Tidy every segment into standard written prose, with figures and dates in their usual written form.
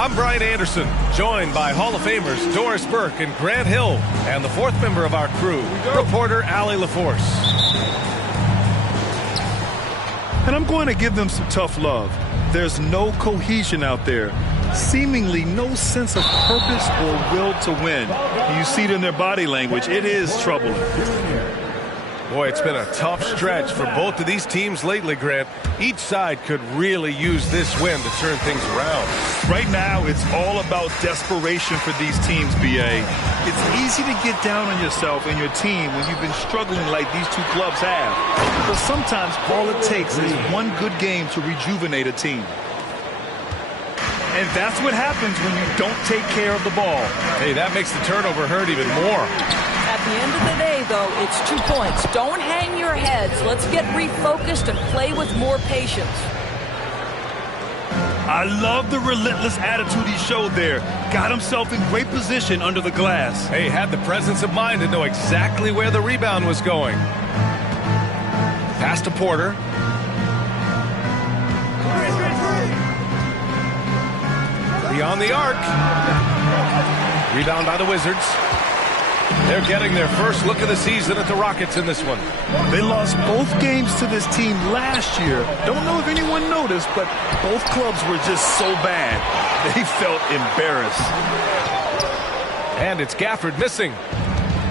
I'm Brian Anderson, joined by Hall of Famers Doris Burke and Grant Hill, and the fourth member of our crew, reporter Allie LaForce. And I'm going to give them some tough love. There's no cohesion out there. Seemingly no sense of purpose or will to win. You see it in their body language. It is troubling. Boy, it's been a tough stretch for both of these teams lately, Grant. Each side could really use this win to turn things around. Right now, it's all about desperation for these teams, B.A. It's easy to get down on yourself and your team when you've been struggling like these two clubs have. But sometimes all it takes is one good game to rejuvenate a team. And that's what happens when you don't take care of the ball. Hey, that makes the turnover hurt even more. At the end of the day, though, it's 2 points. Don't hang your heads. Let's get refocused and play with more patience. I love the relentless attitude he showed there. Got himself in great position under the glass. Hey, had the presence of mind to know exactly where the rebound was going. Pass to Porter. Beyond the arc. Rebound by the Wizards. They're getting their first look of the season at the Rockets in this one. They lost both games to this team last year. Don't know if anyone noticed, but both clubs were just so bad. They felt embarrassed. And it's Gafford missing.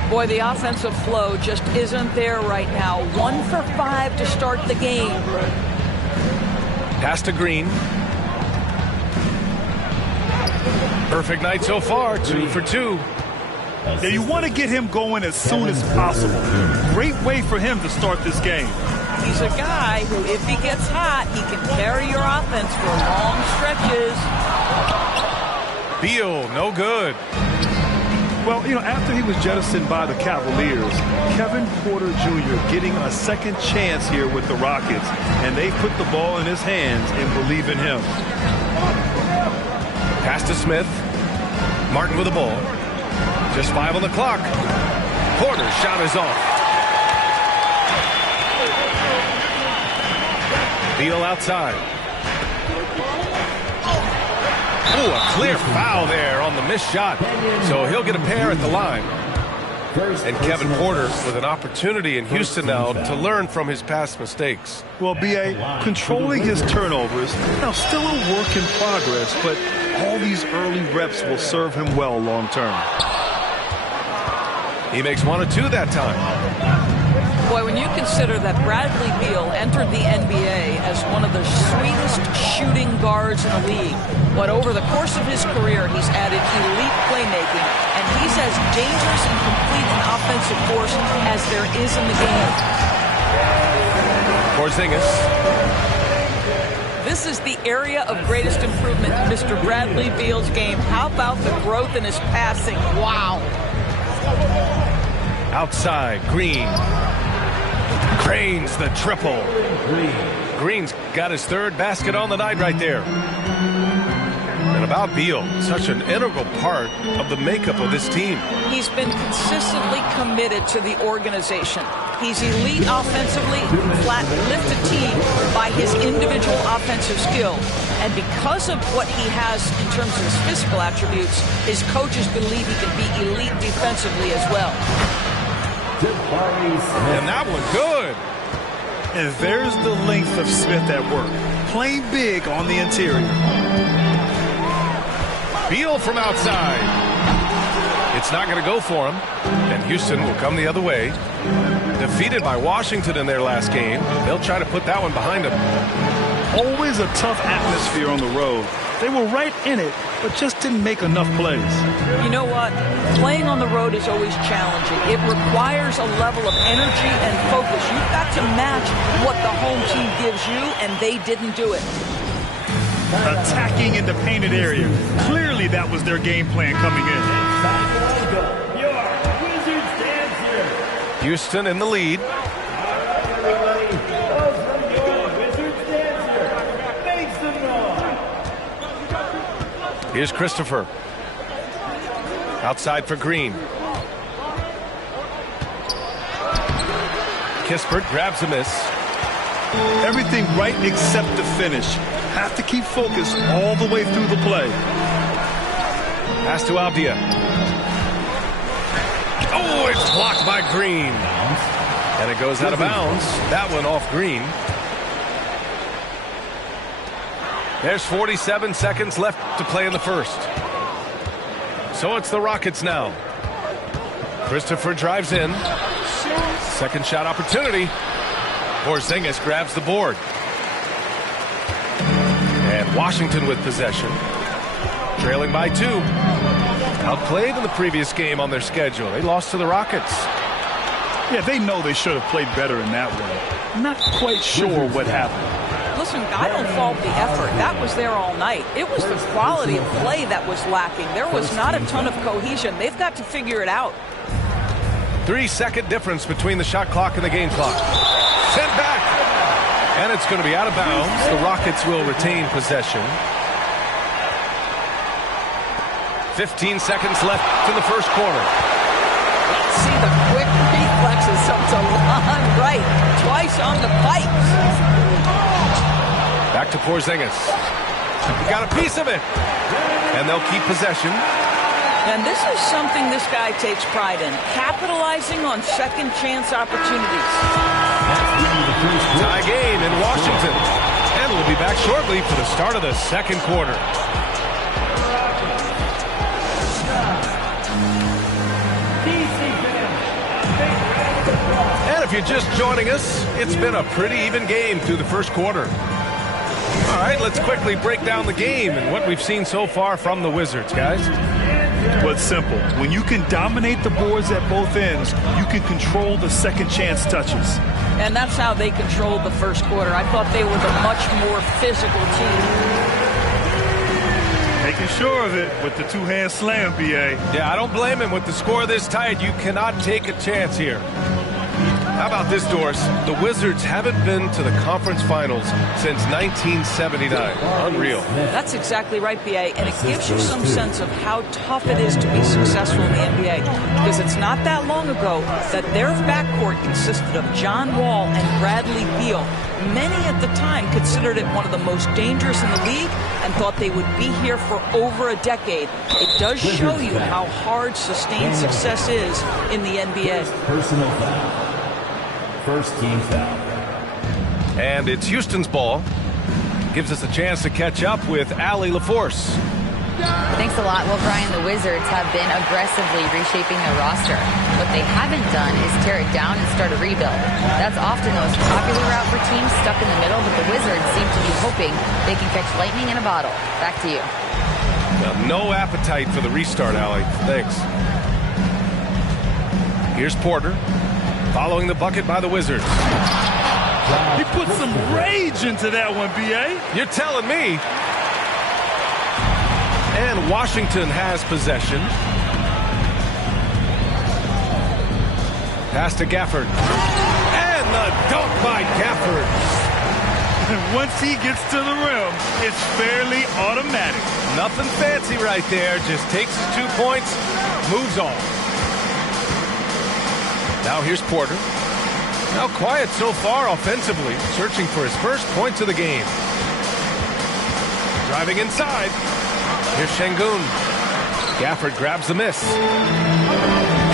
Boy, the offensive flow just isn't there right now. 1 for 5 to start the game. Pass to Green. Perfect night so far, 2 for 2. Now you want to get him going as soon as possible. Great way for him to start this game. He's a guy who, if he gets hot, he can carry your offense for long stretches. Beal, no good. Well, you know, after he was jettisoned by the Cavaliers, Kevin Porter Jr. getting a second chance here with the Rockets, and they put the ball in his hands and believe in him. Pass to Smith. Martin with the ball. Just 5 on the clock. Porter's shot is off. Beal outside. Ooh, a clear foul there on the missed shot. So he'll get a pair at the line. And Kevin Porter with an opportunity in Houston now to learn from his past mistakes. Well, B.A., controlling his turnovers, now still a work in progress, but all these early reps will serve him well long term. He makes 1 or 2 that time. Boy, when you consider that Bradley Beal entered the NBA as one of the sweetest shooting guards in the league, but over the course of his career, he's added elite playmaking, and he's as dangerous and complete an offensive force as there is in the game. Porzingis. This is the area of greatest improvement in Mr. Bradley Beal's game. How about the growth in his passing? Wow. Outside, Green. Cranes the triple. Green's got his 3rd basket on the night right there. And about Beal, such an integral part of the makeup of this team. He's been consistently committed to the organization. He's elite offensively, lift a team by his individual offensive skill. And because of what he has in terms of his physical attributes, his coaches believe he can be elite defensively as well. And that one good. And there's the length of Smith at work, playing big on the interior. Beal from outside. It's not going to go for him. And Houston will come the other way. Defeated by Washington in their last game. They'll try to put that one behind them. Always a tough atmosphere on the road. They were right in it, but just didn't make enough plays. You know what? Playing on the road is always challenging. It requires a level of energy and focus. You've got to match what the home team gives you, and they didn't do it. Attacking in the painted area. Clearly that was their game plan coming in. Houston in the lead. Here's Christopher. Outside for Green. Kispert grabs a miss. Everything right except the finish. Have to keep focused all the way through the play. Pass to Avdia. Oh, it's blocked by Green. And it goes out of bounds. That one off Green. There's 47 seconds left to play in the first. So it's the Rockets now. Christopher drives in. Second shot opportunity. Porzingis grabs the board. And Washington with possession. Trailing by 2. Outplayed in the previous game on their schedule. They lost to the Rockets. Yeah, they know they should have played better in that one. Not quite sure what happened. Listen, I don't fault the effort. That was there all night. It was the quality of play that was lacking. There was not a ton of cohesion. They've got to figure it out. 3-second difference between the shot clock and the game clock. Sent back. And it's going to be out of bounds. The Rockets will retain possession. 15 seconds left in the first quarter. Let's see the quick reflexes of DeLon Wright. Twice on the pipes. Back to Porzingis. He got a piece of it. And they'll keep possession. And this is something this guy takes pride in. Capitalizing on second chance opportunities. Tie game in Washington. And we'll be back shortly for the start of the second quarter. And if you're just joining us, it's been a pretty even game through the first quarter. All right, let's quickly break down the game and what we've seen so far from the Wizards, guys. Well, it's simple. When you can dominate the boards at both ends, you can control the second chance touches. And that's how they controlled the first quarter. I thought they were the much more physical team. Making sure of it with the two-hand slam, B.A. Yeah, I don't blame him. With the score this tight, you cannot take a chance here. How about this, Doris? The Wizards haven't been to the conference finals since 1979. Unreal. That's exactly right, B.A., and it gives you some sense of how tough it is to be successful in the NBA, because it's not that long ago that their backcourt consisted of John Wall and Bradley Beal. Many at the time considered it one of the most dangerous in the league and thought they would be here for over a decade. It does show you how hard sustained success is in the NBA. Personal foul. First team foul. And it's Houston's ball. Gives us a chance to catch up with Allie LaForce. Thanks a lot. Well, Brian, the Wizards have been aggressively reshaping their roster. What they haven't done is tear it down and start a rebuild. That's often the most popular route for teams stuck in the middle, but the Wizards seem to be hoping they can catch lightning in a bottle. Back to you. Well, no appetite for the restart, Allie. Thanks. Here's Porter. Following the bucket by the Wizards. He put some rage into that one, B.A. You're telling me. And Washington has possession. Pass to Gafford. And the dunk by Gafford. Once he gets to the rim, it's fairly automatic. Nothing fancy right there. Just takes his 2 points, moves on. Now here's Porter. Now quiet so far offensively, searching for his first points of the game. Driving inside. Here's Şengün. Gafford grabs the miss.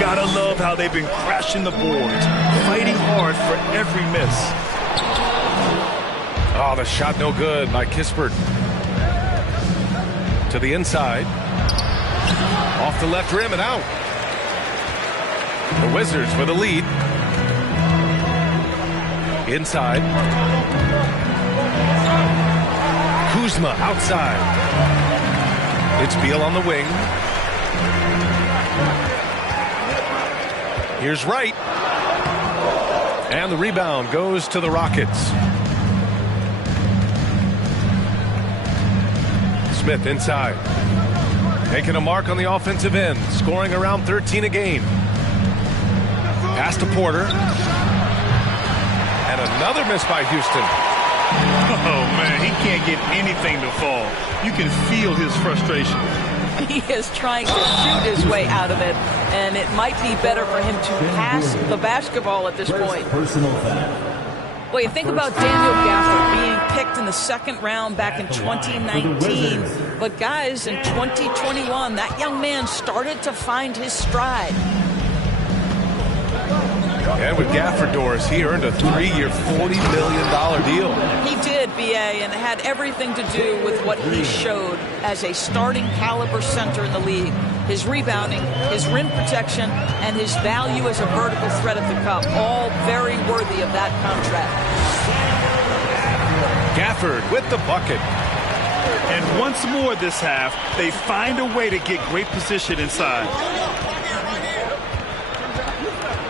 Gotta love how they've been crashing the boards, fighting hard for every miss. Oh, the shot no good by Kispert. To the inside. Off the left rim and out. The Wizards with a lead. Inside. Kuzma outside. It's Beal on the wing. Here's Wright. And the rebound goes to the Rockets. Smith inside. Making a mark on the offensive end. Scoring around 13 a game. Pass to Porter. And another miss by Houston. Oh, man, he can't get anything to fall. You can feel his frustration. He is trying to shoot his way out of it, and it might be better for him to pass the basketball at this point. Personal foul. Well, you think about Daniel Gafford being picked in the second round back in 2019. But, guys, in 2021, that young man started to find his stride. And with Gafford, Doris, he earned a 3-year, $40 million deal. He did, B.A., and it had everything to do with what he showed as a starting caliber center in the league. His rebounding, his rim protection, and his value as a vertical threat at the cup, all very worthy of that contract. Gafford with the bucket. And once more this half, they find a way to get great position inside.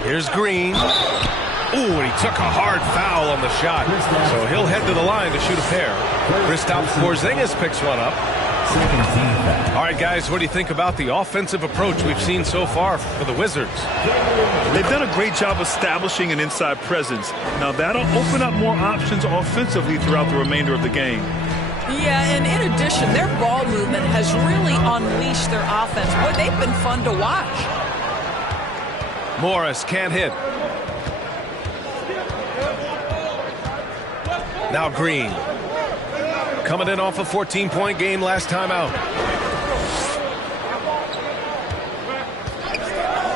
Here's Green. Ooh, and he took a hard foul on the shot. So he'll head to the line to shoot a pair. Kristaps Porzingis picks one up. All right, guys, what do you think about the offensive approach we've seen so far for the Wizards? They've done a great job establishing an inside presence. Now, that'll open up more options offensively throughout the remainder of the game. Yeah, and in addition, their ball movement has really unleashed their offense. Boy, they've been fun to watch. Morris can't hit. Now Green. Coming in off a 14-point game last time out.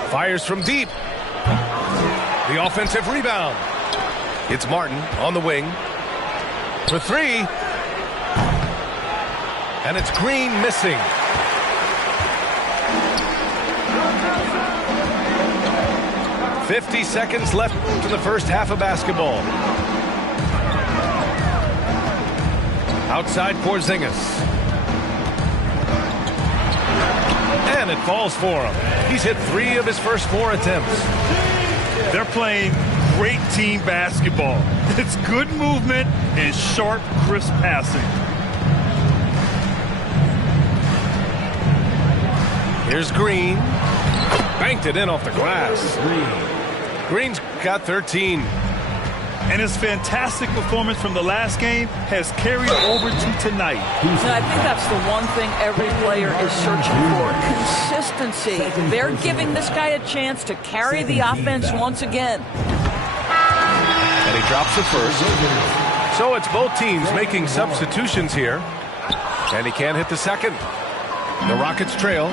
Fires from deep. The offensive rebound. It's Martin on the wing. For three. And it's Green missing. .50 seconds left in the first half of basketball. Outside Porzingis. And it falls for him. He's hit 3 of his first 4 attempts. They're playing great team basketball. It's good movement and sharp, crisp passing. Here's Green. Banked it in off the glass. Green's got 13. And his fantastic performance from the last game has carried over to tonight. And I think that's the one thing every player is searching for. Consistency. They're giving this guy a chance to carry the offense once again. And he drops the first. So it's both teams making substitutions here. And he can't hit the second. The Rockets trail.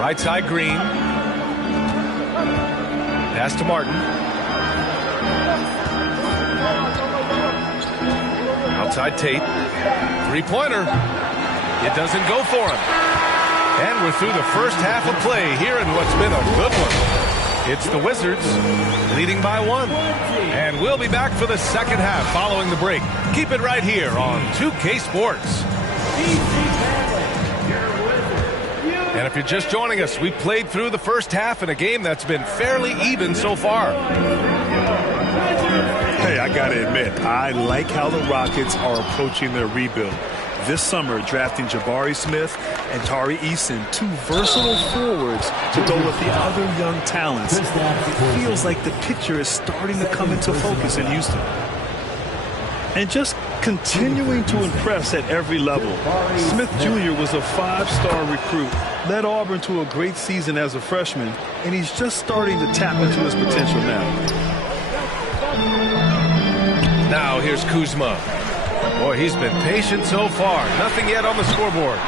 Right side Green. Pass to Martin. Outside Tate. Three-pointer. It doesn't go for him. And we're through the first half of play here in what's been a good one. It's the Wizards leading by 1. And we'll be back for the second half following the break. Keep it right here on 2K Sports. And if you're just joining us, we played through the first half in a game that's been fairly even so far. Hey, I got to admit, I like how the Rockets are approaching their rebuild. This summer, drafting Jabari Smith and Tari Eason, 2 versatile forwards to go with the other young talents. It feels like the picture is starting to come into focus in Houston. And just continuing to impress at every level. Smith Jr. was a 5-star recruit, led Auburn to a great season as a freshman, and he's just starting to tap into his potential now. Now here's Kuzma. Boy, he's been patient so far. Nothing yet on the scoreboard.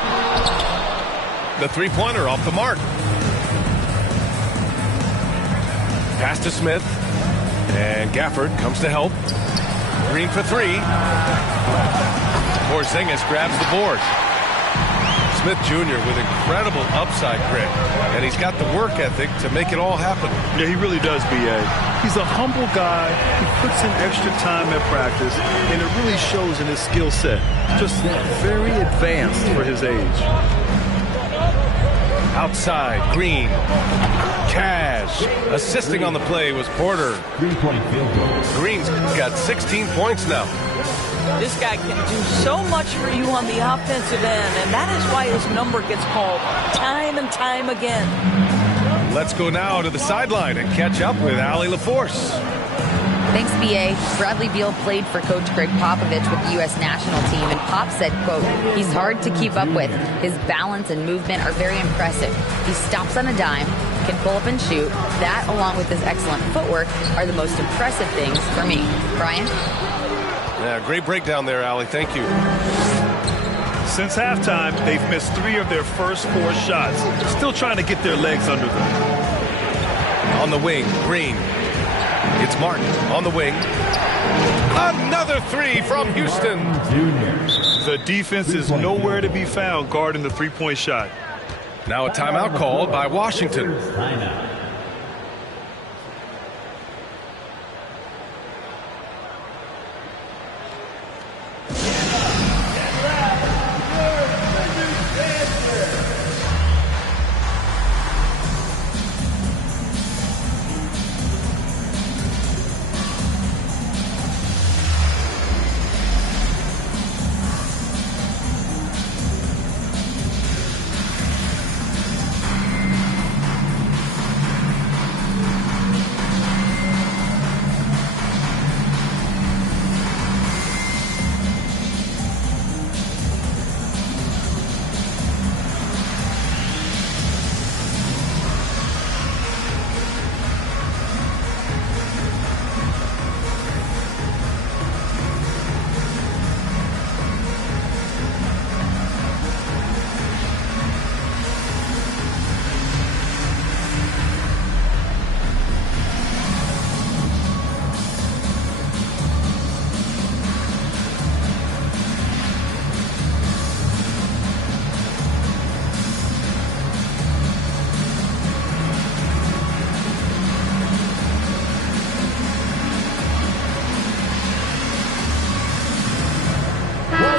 The three-pointer off the mark. Pass to Smith. And Gafford comes to help. Green for 3. Porzingis grabs the board. Smith Jr. with incredible upside grit. And he's got the work ethic to make it all happen. Yeah, he really does, B.A. He's a humble guy who puts in extra time at practice, and it really shows in his skill set. Just very advanced for his age. Outside, Green. Cash. Assisting on the play was Porter. 3-point field goal. Green's got 16 points now. This guy can do so much for you on the offensive end, and that is why his number gets called time and time again. Let's go now to the sideline and catch up with Allie LaForce. Thanks, B.A. Bradley Beal played for Coach Greg Popovich with the U.S. national team, and Pop said, quote, "He's hard to keep up with. His balance and movement are very impressive. He stops on a dime, can pull up and shoot. That, along with his excellent footwork, are the most impressive things for me. Brian? Yeah, great breakdown there, Allie. Thank you. Since halftime, they've missed 3 of their first 4 shots. Still trying to get their legs under them. On the wing, Green. It's Martin on the wing. Another 3 from Houston. The defense is nowhere to be found guarding the three-point shot. Now a timeout called by Washington. Timeout.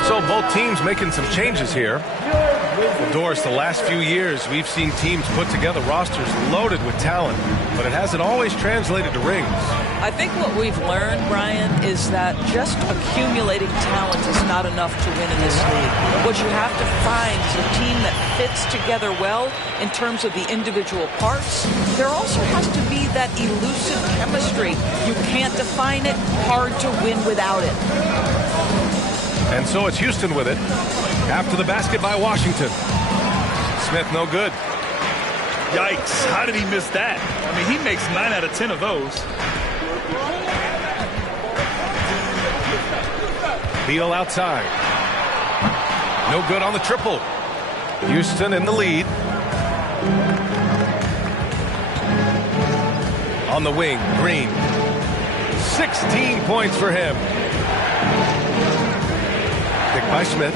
So both teams making some changes here. Well, Doris, the last few years, we've seen teams put together rosters loaded with talent, but it hasn't always translated to rings. I think what we've learned, Brian, is that just accumulating talent is not enough to win in this league. What you have to find is a team that fits together well in terms of the individual parts. There also has to be that elusive chemistry. You can't define it, hard to win without it. And so it's Houston with it. After the basket by Washington. Smith no good. Yikes, how did he miss that? I mean, he makes 9 out of 10 of those. Beal outside. No good on the triple. Houston in the lead. On the wing, Green. 16 points for him. Pick by Smith.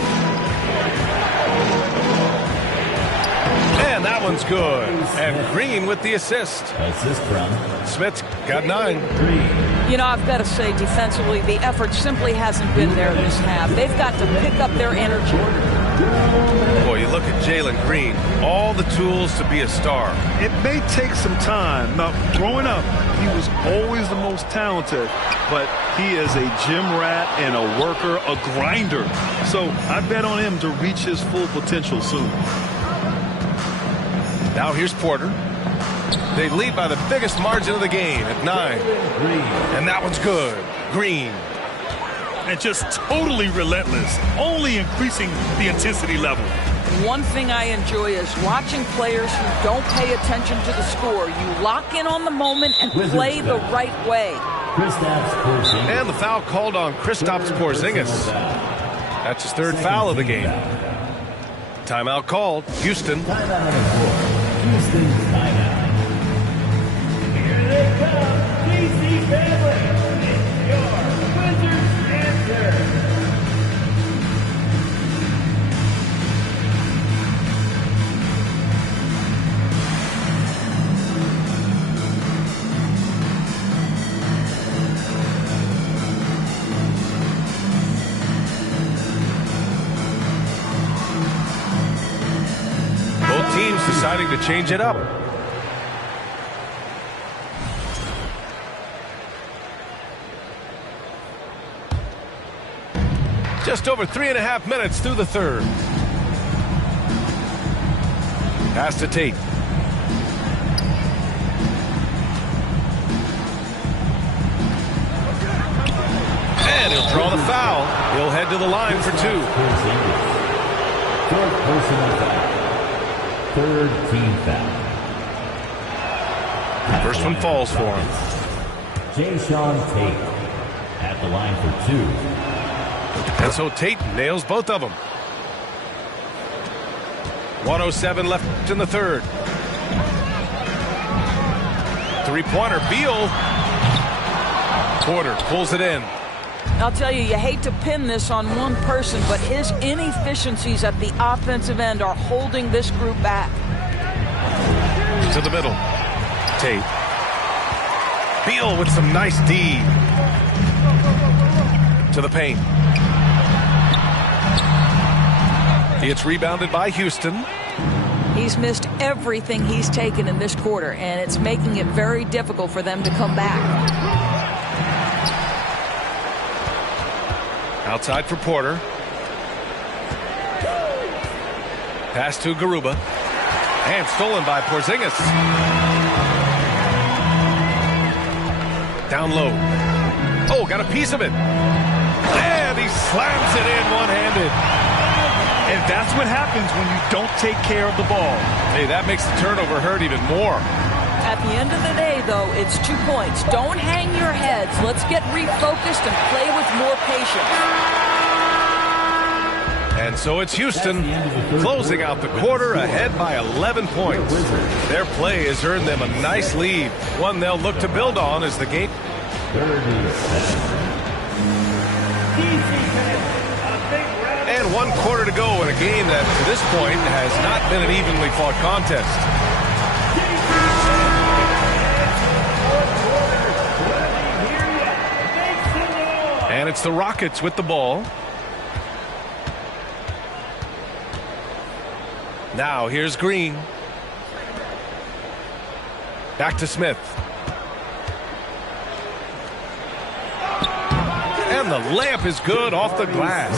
And that one's good. And Green with the assist. Assist from Smith's got 9. You know, I've got to say, defensively, the effort simply hasn't been there this half. They've got to pick up their energy. Boy, you look at Jalen Green. All the tools to be a star. It may take some time. Now, growing up, he was always the most talented, but he is a gym rat and a worker, a grinder. So I bet on him to reach his full potential soon. Now here's Porter. They lead by the biggest margin of the game at 9. And that one's good. Green. And just totally relentless, only increasing the intensity level. One thing I enjoy is watching players who don't pay attention to the score. You lock in on the moment and play the right way. And the foul called on Kristaps Porzingis. That's his 3rd foul of the game. Timeout called. Houston. Houston timeout. Here they come. DC family. It's your Wizards answer. Both teams deciding to change it up. Just over 3.5 minutes through the 3rd. Pass to Tate. And he'll draw the foul. He'll head to the line for 2. 4th personal foul. 3rd team foul. First one falls for him. Jae'Sean Tate at the line for 2. And so Tate nails both of them. 1:07 left in the third. Three-pointer, Beal. Porter pulls it in. I'll tell you, you hate to pin this on one person, but his inefficiencies at the offensive end are holding this group back. To the middle. Tate. Beal with some nice D. To the paint. It's rebounded by Houston. He's missed everything he's taken in this quarter, and it's making it very difficult for them to come back. Outside for Porter. Pass to Garuba. And stolen by Porzingis. Down low. Oh, got a piece of it. And he slams it in one-handed. And that's what happens when you don't take care of the ball. Hey, that makes the turnover hurt even more. At the end of the day, though, it's 2 points. Don't hang your heads. Let's get refocused and play with more patience. And so it's Houston closing out the quarter ahead by 11 points. Their play has earned them a nice lead, one they'll look to build on as the game. 37. And 1 quarter to go in a game that, to this point, has not been an evenly fought contest. And it's the Rockets with the ball. Now here's Green. Back to Smith. And the layup is good off the glass.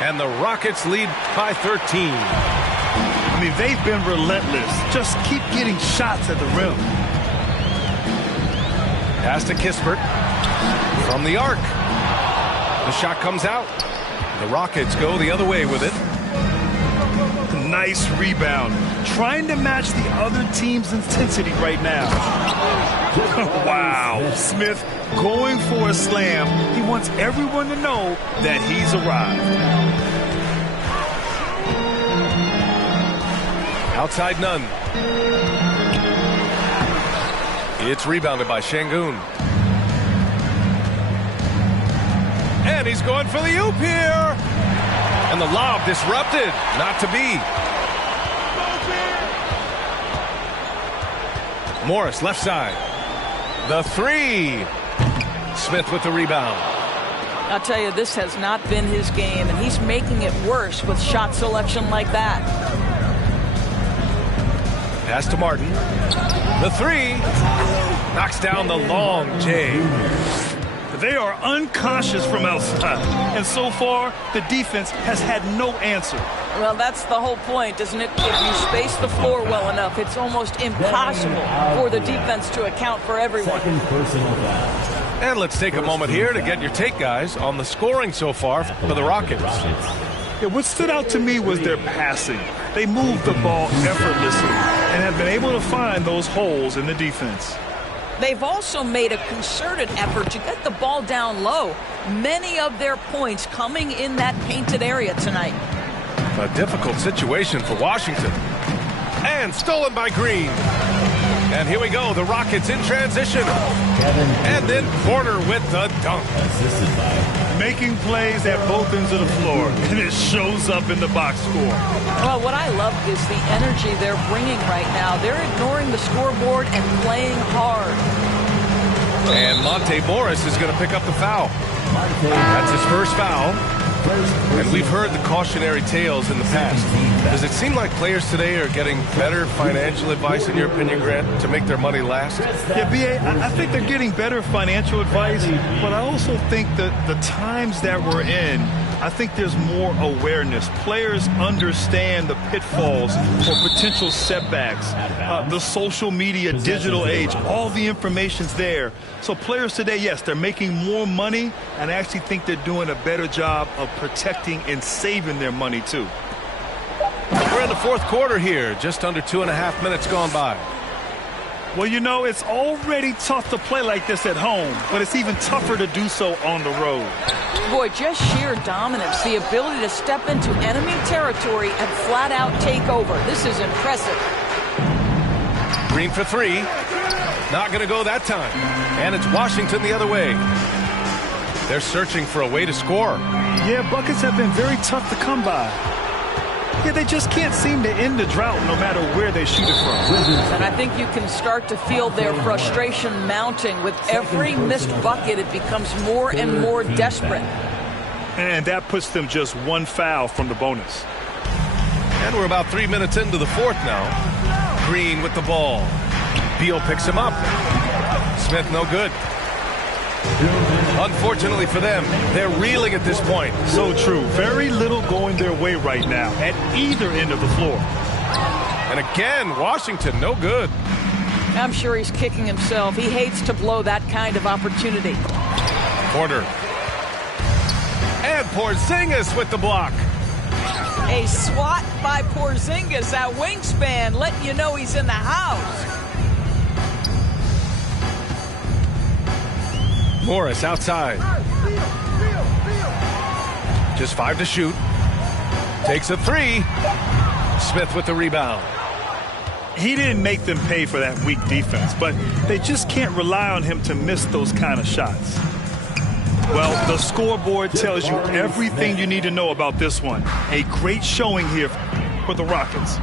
And the Rockets lead by 13. I mean, they've been relentless. Just keep getting shots at the rim. Pass to Kispert. From the arc. The shot comes out. The Rockets go the other way with it. Nice rebound. Trying to match the other team's intensity right now. Wow. Smith going for a slam. He wants everyone to know that he's arrived. Outside none. It's rebounded by Şengün. And he's going for the oop here. And the lob disrupted. Not to be. Morris left side. The three. Smith with the rebound. I'll tell you, this has not been his game, and he's making it worse with shot selection like that. Pass to Martin. The three. Knocks down the long J. They are uncautious from outside, and so far the defense has had no answer. Well, that's the whole point, isn't it? If you space the floor well enough, it's almost impossible for the defense to account for everyone. Second personal foul. And let's take a moment here to get your take, guys, on the scoring so far for the Rockets. Yeah, what stood out to me was their passing. They moved the ball effortlessly and have been able to find those holes in the defense. They've also made a concerted effort to get the ball down low. Many of their points coming in that painted area tonight. A difficult situation for Washington. And stolen by Green. And here we go, the Rockets in transition. And then Porter with the dunk. Assisted by Making plays at both ends of the floor, and it shows up in the box score. Well, what I love is the energy they're bringing right now. They're ignoring the scoreboard and playing hard. And Monte Morris is going to pick up the foul. That's his first foul. And we've heard the cautionary tales in the past. Does it seem like players today are getting better financial advice, in your opinion, Grant, to make their money last? Yeah, B.A., I think they're getting better financial advice, but I also think that the times that we're in, I think there's more awareness. Players understand the pitfalls or potential setbacks. The social media, digital age, all the information's there. So players today, yes, they're making more money, and I actually think they're doing a better job of protecting and saving their money, too. We're in the fourth quarter here, just under 2.5 minutes gone by. Well, you know, it's already tough to play like this at home, but it's even tougher to do so on the road. Boy, just sheer dominance, the ability to step into enemy territory and flat out take over. This is impressive. Green for three. Not going to go that time. And it's Washington the other way. They're searching for a way to score. Yeah, buckets have been very tough to come by. Yeah, they just can't seem to end the drought no matter where they shoot it from. And I think you can start to feel their frustration mounting. With every missed bucket, it becomes more and more desperate. And that puts them just one foul from the bonus. And we're about 3 minutes into the fourth now. Green with the ball. Beal picks him up. Smith no good. Unfortunately for them, they're reeling at this point. So true. Very little going their way right now at either end of the floor. And again, Washington no good. I'm sure he's kicking himself. He hates to blow that kind of opportunity. Porter. And Porzingis with the block. A swat by Porzingis, that wingspan, letting you know he's in the house. Morris outside. Just 5 to shoot. Takes a three. Smith with the rebound. He didn't make them pay for that weak defense, but they just can't rely on him to miss those kind of shots. Well, the scoreboard tells you everything you need to know about this one. A great showing here for the Rockets.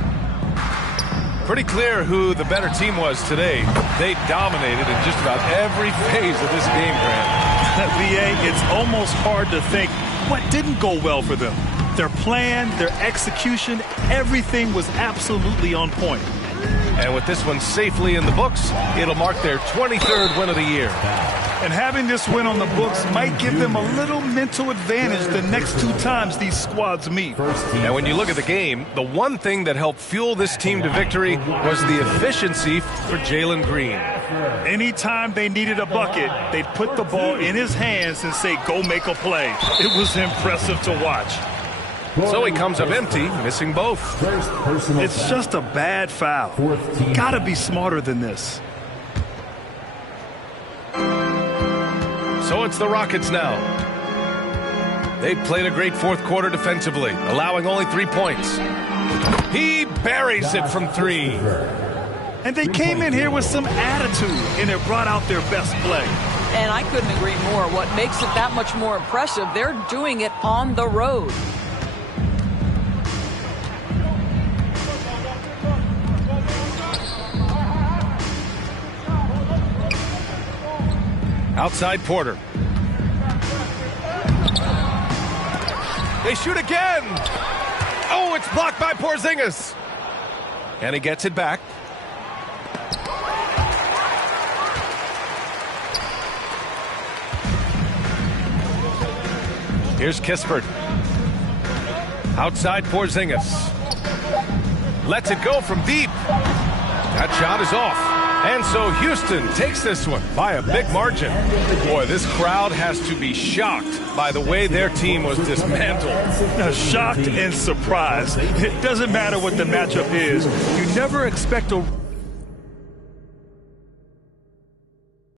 Pretty clear who the better team was today. They dominated in just about every phase of this game, Grant. VA, it's almost hard to think what didn't go well for them. Their plan, their execution, everything was absolutely on point. And with this one safely in the books, it'll mark their 23rd win of the year. And having this win on the books might give them a little mental advantage the next 2 times these squads meet. And when you look at the game, the one thing that helped fuel this team to victory was the efficiency for Jalen Green. Anytime they needed a bucket, they'd put the ball in his hands and say, go make a play. It was impressive to watch. So he comes up empty, missing both. It's just a bad foul. Gotta be smarter than this. So it's the Rockets now. They played a great fourth quarter defensively, allowing only 3 points. He buries it from 3. And they came in here with some attitude, and it brought out their best play. And I couldn't agree more. What makes it that much more impressive, they're doing it on the road. Outside Porter. They shoot again. Oh, it's blocked by Porzingis. And he gets it back. Here's Kispert. Outside Porzingis. Lets it go from deep. That shot is off. And so Houston takes this one by a big margin. Boy, this crowd has to be shocked by the way their team was dismantled. Shocked and surprised. It doesn't matter what the matchup is. You never expect a